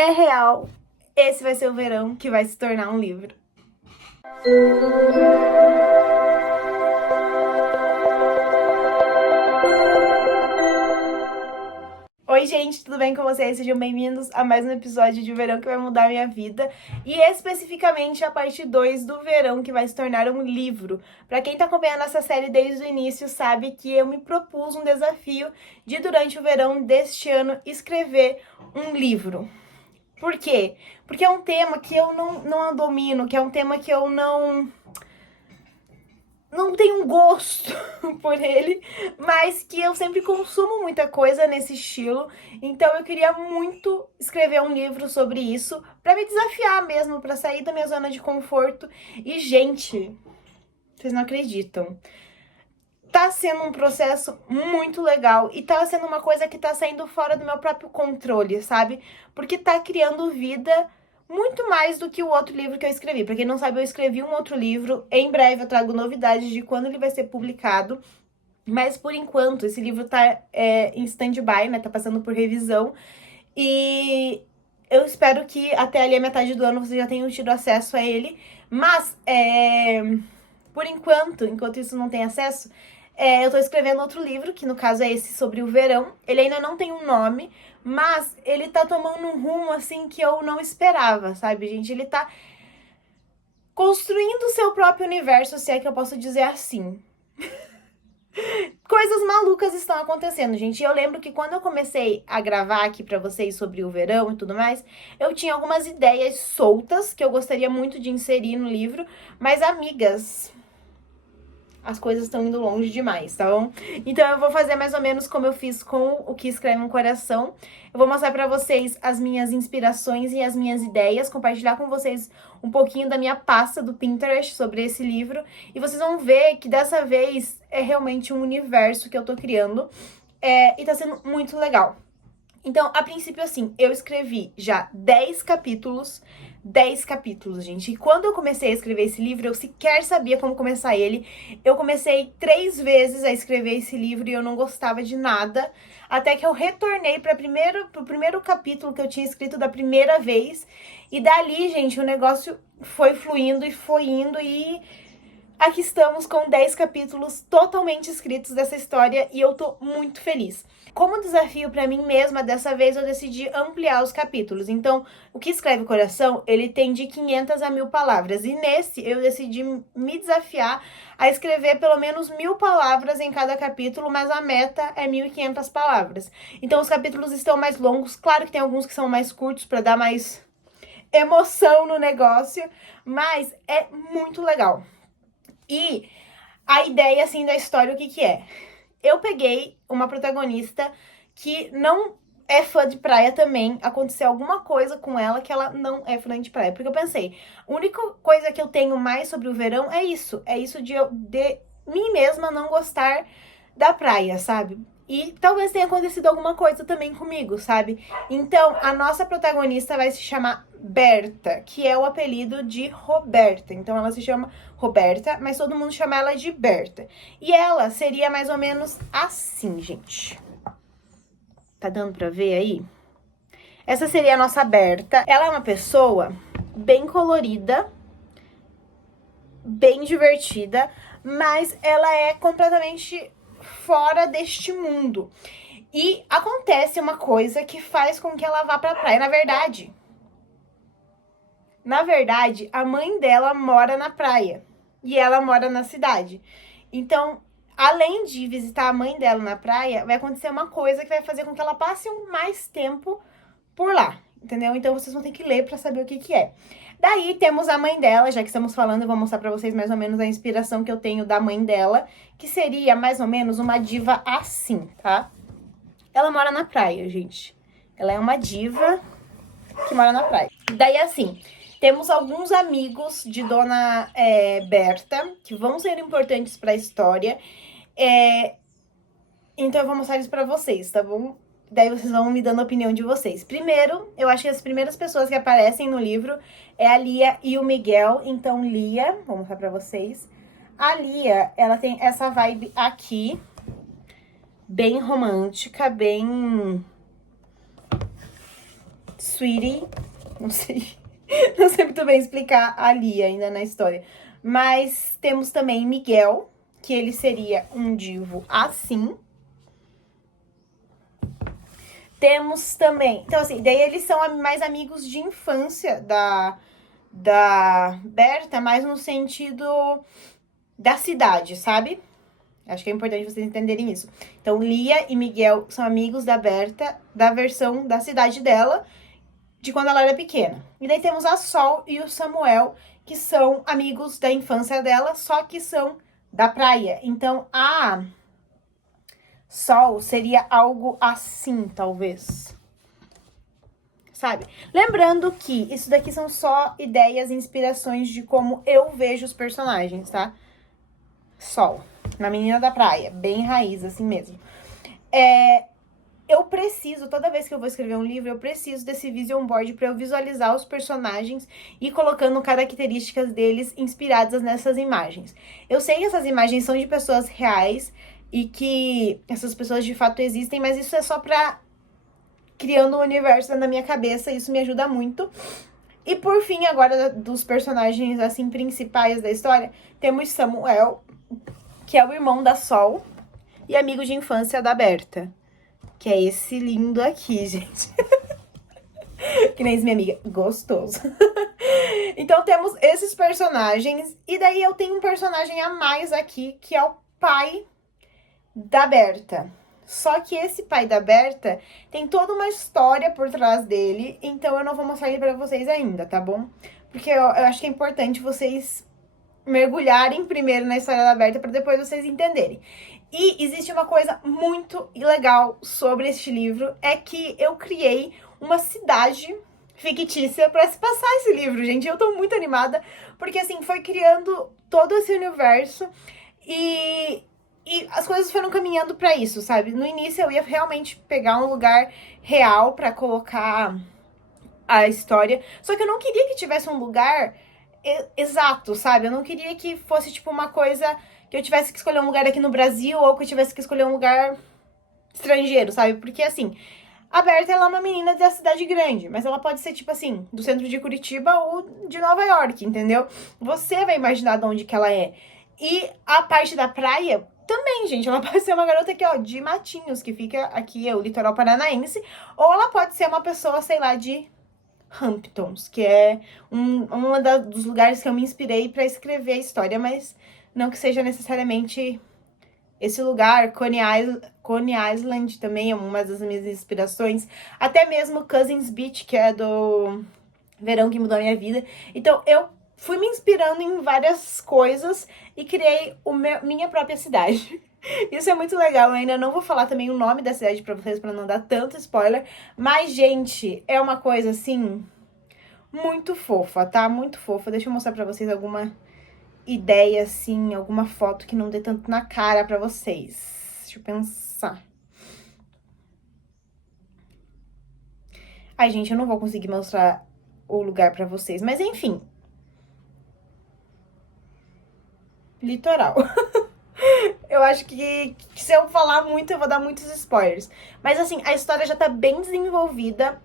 É real, esse vai ser o verão que vai se tornar um livro. Oi gente, tudo bem com vocês? Sejam bem-vindos a mais um episódio de Verão que vai mudar minha vida e especificamente a parte 2 do Verão que vai se tornar um livro. Pra quem tá acompanhando essa série desde o início sabe que eu me propus um desafio de durante o verão deste ano escrever um livro. Por quê? Porque é um tema que eu não domino, que é um tema que eu não tenho um gosto por ele, mas que eu sempre consumo muita coisa nesse estilo, então eu queria muito escrever um livro sobre isso, pra me desafiar mesmo, pra sair da minha zona de conforto. E, gente, vocês não acreditam. Tá sendo um processo muito legal e tá sendo uma coisa que tá saindo fora do meu próprio controle, sabe? Porque tá criando vida muito mais do que o outro livro que eu escrevi. Pra quem não sabe, eu escrevi um outro livro. Em breve eu trago novidades de quando ele vai ser publicado. Mas por enquanto, esse livro tá em stand-by, né? Tá passando por revisão. E eu espero que até ali a metade do ano vocês já tenham tido acesso a ele. Mas, por enquanto isso não tem acesso, eu tô escrevendo outro livro, que no caso é esse sobre o verão. Ele ainda não tem um nome, mas ele tá tomando um rumo, assim, que eu não esperava, sabe, gente? Ele tá construindo o seu próprio universo, se é que eu posso dizer assim. Coisas malucas estão acontecendo, gente. Eu lembro que quando eu comecei a gravar aqui pra vocês sobre o verão e tudo mais, eu tinha algumas ideias soltas que eu gostaria muito de inserir no livro, mas, amigas, as coisas estão indo longe demais, tá bom? Então eu vou fazer mais ou menos como eu fiz com O Que Escreve um Coração. Eu vou mostrar pra vocês as minhas inspirações e as minhas ideias, compartilhar com vocês um pouquinho da minha pasta do Pinterest sobre esse livro. E vocês vão ver que dessa vez é realmente um universo que eu tô criando. E tá sendo muito legal. Então, a princípio, assim, eu escrevi já 10 capítulos, gente. E quando eu comecei a escrever esse livro, eu sequer sabia como começar ele. Eu comecei 3 vezes a escrever esse livro e eu não gostava de nada. Até que eu retornei pro primeiro capítulo que eu tinha escrito da primeira vez. E dali, gente, o negócio foi fluindo e foi indo e aqui estamos com 10 capítulos totalmente escritos dessa história e eu tô muito feliz. Como desafio pra mim mesma, dessa vez eu decidi ampliar os capítulos. Então, O Que Escreve o Coração, ele tem de 500 a 1000 palavras. E nesse, eu decidi me desafiar a escrever pelo menos 1000 palavras em cada capítulo, mas a meta é 1500 palavras. Então, os capítulos estão mais longos. Claro que tem alguns que são mais curtos pra dar mais emoção no negócio, mas é muito legal. E a ideia, assim, da história, o que que é? Eu peguei uma protagonista que não é fã de praia também, aconteceu alguma coisa com ela que ela não é fã de praia. Porque eu pensei, a única coisa que eu tenho mais sobre o verão é isso de eu, de mim mesma, não gostar da praia, sabe? E talvez tenha acontecido alguma coisa também comigo, sabe? Então, a nossa protagonista vai se chamar Berta, que é o apelido de Roberta. Então, ela se chama Roberta, mas todo mundo chama ela de Berta. E ela seria mais ou menos assim, gente. Tá dando pra ver aí? Essa seria a nossa Berta. Ela é uma pessoa bem colorida, bem divertida, mas ela é completamente fora deste mundo. E acontece uma coisa que faz com que ela vá pra praia. Na verdade, a mãe dela mora na praia e ela mora na cidade. Então, além de visitar a mãe dela na praia, vai acontecer uma coisa que vai fazer com que ela passe mais tempo por lá, entendeu? Então, vocês vão ter que ler pra saber o que que é. Daí, temos a mãe dela, já que estamos falando, eu vou mostrar pra vocês mais ou menos a inspiração que eu tenho da mãe dela, que seria mais ou menos uma diva assim, tá? Ela mora na praia, gente. Ela é uma diva que mora na praia. Daí, assim, temos alguns amigos de Dona Berta, que vão ser importantes pra história. Então, eu vou mostrar isso pra vocês, tá bom? Daí vocês vão me dando a opinião de vocês. Primeiro, eu acho que as primeiras pessoas que aparecem no livro é a Lia e o Miguel. Então, Lia, vou mostrar pra vocês. A Lia, ela tem essa vibe aqui, bem romântica, bem Sweetie, não sei, não sei muito bem explicar ali ainda na história. Mas temos também Miguel, que ele seria um divo assim. Temos também, então assim, daí eles são mais amigos de infância da Berta, mais no sentido da cidade, sabe? Acho que é importante vocês entenderem isso. Então, Lia e Miguel são amigos da Berta, da versão da cidade dela, de quando ela era pequena. E daí temos a Sol e o Samuel, que são amigos da infância dela, só que são da praia. Então, a Sol seria algo assim, talvez. Sabe? Lembrando que isso daqui são só ideias e inspirações de como eu vejo os personagens, tá? Sol, uma menina da praia, bem raiz, assim mesmo. Eu preciso, toda vez que eu vou escrever um livro, eu preciso desse vision board para eu visualizar os personagens e colocando características deles inspiradas nessas imagens. Eu sei que essas imagens são de pessoas reais e que essas pessoas de fato existem, mas isso é só pra criando um universo na minha cabeça, isso me ajuda muito. E por fim, agora dos personagens assim principais da história, temos Samuel, que é o irmão da Sol e amigo de infância da Berta, que é esse lindo aqui, gente. Que nem minha amiga, gostoso. Então temos esses personagens, e daí eu tenho um personagem a mais aqui, que é o pai da Berta. Só que esse pai da Berta tem toda uma história por trás dele, então eu não vou mostrar ele pra vocês ainda, tá bom? Porque eu acho que é importante vocês mergulharem primeiro na história da Berta para depois vocês entenderem. E existe uma coisa muito legal sobre este livro, é que eu criei uma cidade fictícia para se passar esse livro, gente. Eu tô muito animada, porque assim, foi criando todo esse universo e as coisas foram caminhando para isso, sabe? No início eu ia realmente pegar um lugar real para colocar a história, só que eu não queria que tivesse um lugar exato, sabe? Eu não queria que fosse tipo uma coisa que eu tivesse que escolher um lugar aqui no Brasil ou que eu tivesse que escolher um lugar estrangeiro, sabe? Porque assim, a Berta, ela é uma menina da cidade grande, mas ela pode ser tipo assim, do centro de Curitiba ou de Nova York, entendeu? Você vai imaginar de onde que ela é. E a parte da praia também, gente, ela pode ser uma garota aqui, ó, de Matinhos, que fica aqui, é o litoral paranaense, ou ela pode ser uma pessoa, sei lá, de Hamptons, que é dos lugares que eu me inspirei para escrever a história, mas não que seja necessariamente esse lugar. Coney Island também é uma das minhas inspirações, até mesmo Cousins Beach, que é do Verão que Mudou a Minha Vida. Então eu fui me inspirando em várias coisas e criei minha própria cidade. Isso é muito legal. Eu ainda não vou falar também o nome da cidade pra vocês, pra não dar tanto spoiler. Mas, gente, é uma coisa, assim, muito fofa, tá? Muito fofa. Deixa eu mostrar pra vocês alguma ideia, assim, alguma foto que não dê tanto na cara pra vocês. Deixa eu pensar. Ai, gente, eu não vou conseguir mostrar o lugar pra vocês. Mas, enfim. Litoral. Eu acho que se eu falar muito, eu vou dar muitos spoilers. Mas assim, a história já tá bem desenvolvida.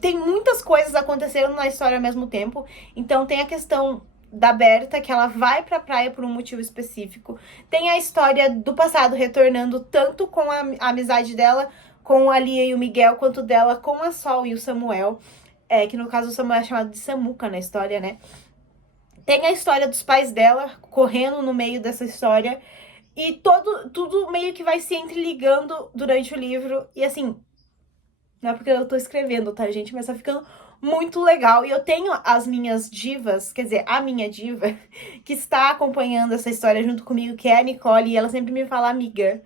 Tem muitas coisas acontecendo na história ao mesmo tempo. Então tem a questão da Berta, que ela vai pra praia por um motivo específico. Tem a história do passado retornando, tanto com a amizade dela com a Lia e o Miguel, quanto dela com a Sol e o Samuel. Que no caso o Samuel é chamado de Samuca na história, né? Tem a história dos pais dela correndo no meio dessa história. E tudo meio que vai se entreligando durante o livro. E assim, não é porque eu tô escrevendo, tá, gente? Mas tá ficando muito legal. E eu tenho as minhas divas, quer dizer, a minha diva, que está acompanhando essa história junto comigo, que é a Nicole. E ela sempre me fala, amiga,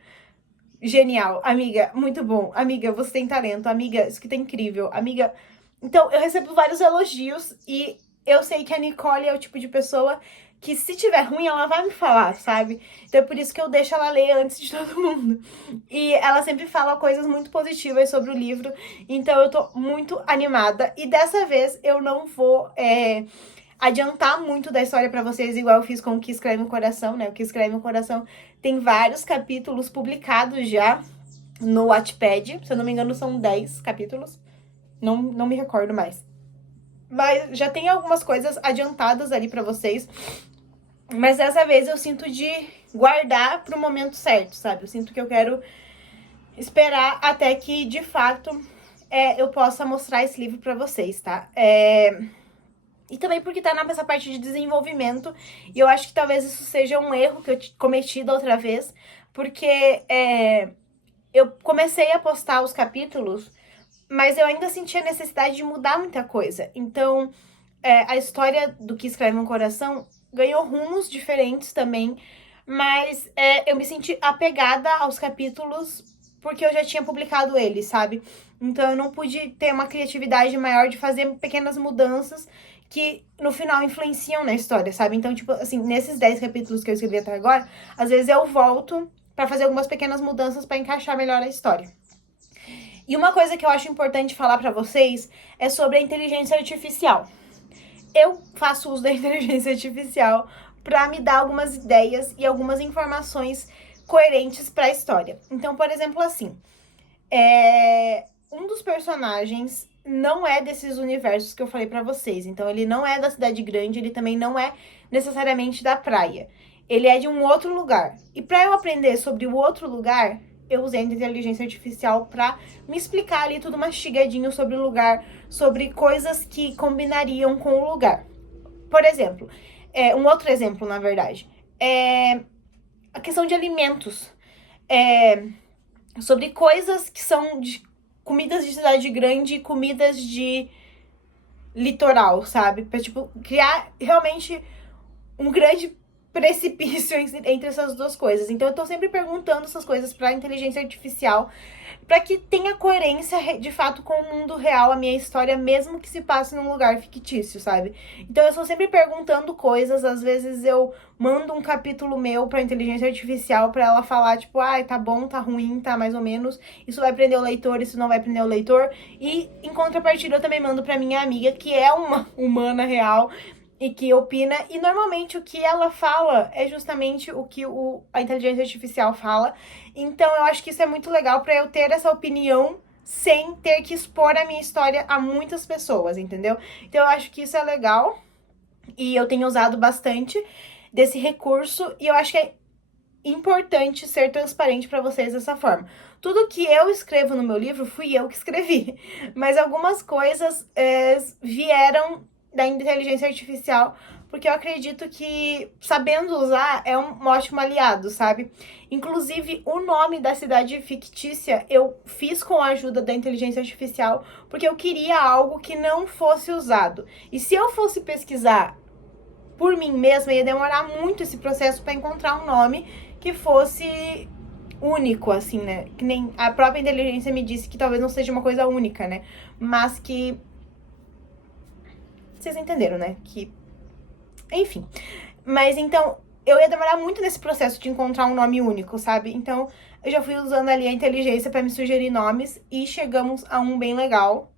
genial. Amiga, muito bom. Amiga, você tem talento. Amiga, isso que tá incrível. Amiga... Então, eu recebo vários elogios e eu sei que a Nicole é o tipo de pessoa que se tiver ruim, ela vai me falar, sabe? Então é por isso que eu deixo ela ler antes de todo mundo. E ela sempre fala coisas muito positivas sobre o livro, então eu tô muito animada. E dessa vez eu não vou adiantar muito da história pra vocês, igual eu fiz com o Que Escreve um Coração, né? O Que Escreve um Coração tem vários capítulos publicados já no Wattpad, se eu não me engano são 10 capítulos. Não me recordo mais. Mas já tem algumas coisas adiantadas ali pra vocês. Mas dessa vez eu sinto de guardar pro momento certo, sabe? Eu sinto que eu quero esperar até que, de fato, eu possa mostrar esse livro pra vocês, tá? E também porque tá nessa parte de desenvolvimento. E eu acho que talvez isso seja um erro que eu cometi da outra vez. Porque eu comecei a postar os capítulos, mas eu ainda sentia a necessidade de mudar muita coisa. Então, a história do Que Escreve um Coração ganhou rumos diferentes também, mas eu me senti apegada aos capítulos porque eu já tinha publicado eles, sabe? Então eu não pude ter uma criatividade maior de fazer pequenas mudanças que no final influenciam na história, sabe? Então, tipo, assim, nesses 10 capítulos que eu escrevi até agora, às vezes eu volto pra fazer algumas pequenas mudanças pra encaixar melhor a história. E uma coisa que eu acho importante falar pra vocês é sobre a inteligência artificial. Eu faço uso da inteligência artificial para me dar algumas ideias e algumas informações coerentes para a história. Então, por exemplo, assim, um dos personagens não é desses universos que eu falei para vocês. Então, ele não é da cidade grande, ele também não é necessariamente da praia. Ele é de um outro lugar. E para eu aprender sobre o outro lugar, eu usei a inteligência artificial para me explicar ali tudo mastigadinho sobre o lugar, sobre coisas que combinariam com o lugar. Por exemplo, um outro exemplo, na verdade, é a questão de alimentos. Sobre coisas que são de comidas de cidade grande e comidas de litoral, sabe? Pra, tipo, criar realmente um grande precipício entre essas duas coisas. Então eu tô sempre perguntando essas coisas pra inteligência artificial para que tenha coerência de fato com o mundo real, a minha história, mesmo que se passe num lugar fictício, sabe? Então eu estou sempre perguntando coisas, às vezes eu mando um capítulo meu pra inteligência artificial pra ela falar, tipo, ai, tá bom, tá ruim, tá mais ou menos, isso vai prender o leitor, isso não vai prender o leitor. E em contrapartida eu também mando pra minha amiga, que é uma humana real, e que opina, e normalmente o que ela fala é justamente o que a inteligência artificial fala. Então eu acho que isso é muito legal para eu ter essa opinião sem ter que expor a minha história a muitas pessoas, entendeu? Então eu acho que isso é legal e eu tenho usado bastante desse recurso e eu acho que é importante ser transparente para vocês dessa forma. Tudo que eu escrevo no meu livro fui eu que escrevi, mas algumas coisas vieram da inteligência artificial, porque eu acredito que sabendo usar é um ótimo aliado, sabe? Inclusive, o nome da cidade fictícia eu fiz com a ajuda da inteligência artificial, porque eu queria algo que não fosse usado. E se eu fosse pesquisar por mim mesma, ia demorar muito esse processo para encontrar um nome que fosse único, assim, né? Que nem a própria inteligência me disse que talvez não seja uma coisa única, né? Mas que vocês entenderam, né? Que. Enfim. Mas então, eu ia demorar muito nesse processo de encontrar um nome único, sabe? Então, eu já fui usando ali a inteligência para me sugerir nomes e chegamos a um bem legal.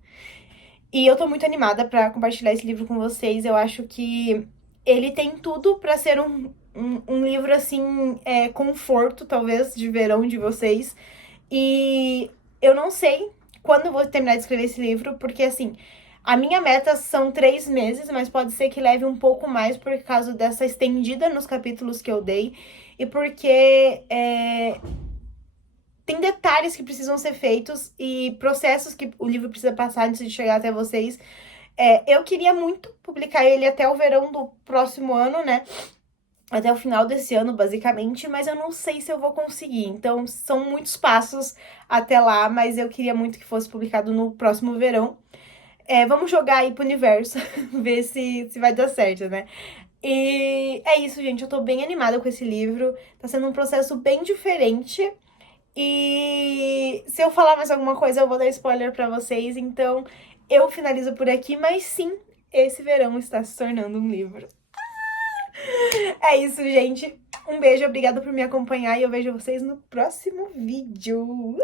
E eu tô muito animada para compartilhar esse livro com vocês. Eu acho que ele tem tudo para ser um livro, assim, conforto, talvez, de verão de vocês. E eu não sei quando eu vou terminar de escrever esse livro, porque, assim, a minha meta são 3 meses, mas pode ser que leve um pouco mais por causa dessa estendida nos capítulos que eu dei. E porque tem detalhes que precisam ser feitos e processos que o livro precisa passar antes de chegar até vocês. Eu queria muito publicar ele até o verão do próximo ano, né? Até o final desse ano, basicamente, mas eu não sei se eu vou conseguir. Então, são muitos passos até lá, mas eu queria muito que fosse publicado no próximo verão. Vamos jogar aí pro universo, ver se vai dar certo, né? E é isso, gente. Eu tô bem animada com esse livro. Tá sendo um processo bem diferente. E se eu falar mais alguma coisa, eu vou dar spoiler pra vocês. Então, eu finalizo por aqui. Mas sim, esse verão está se tornando um livro. É isso, gente. Um beijo, obrigada por me acompanhar. E eu vejo vocês no próximo vídeo.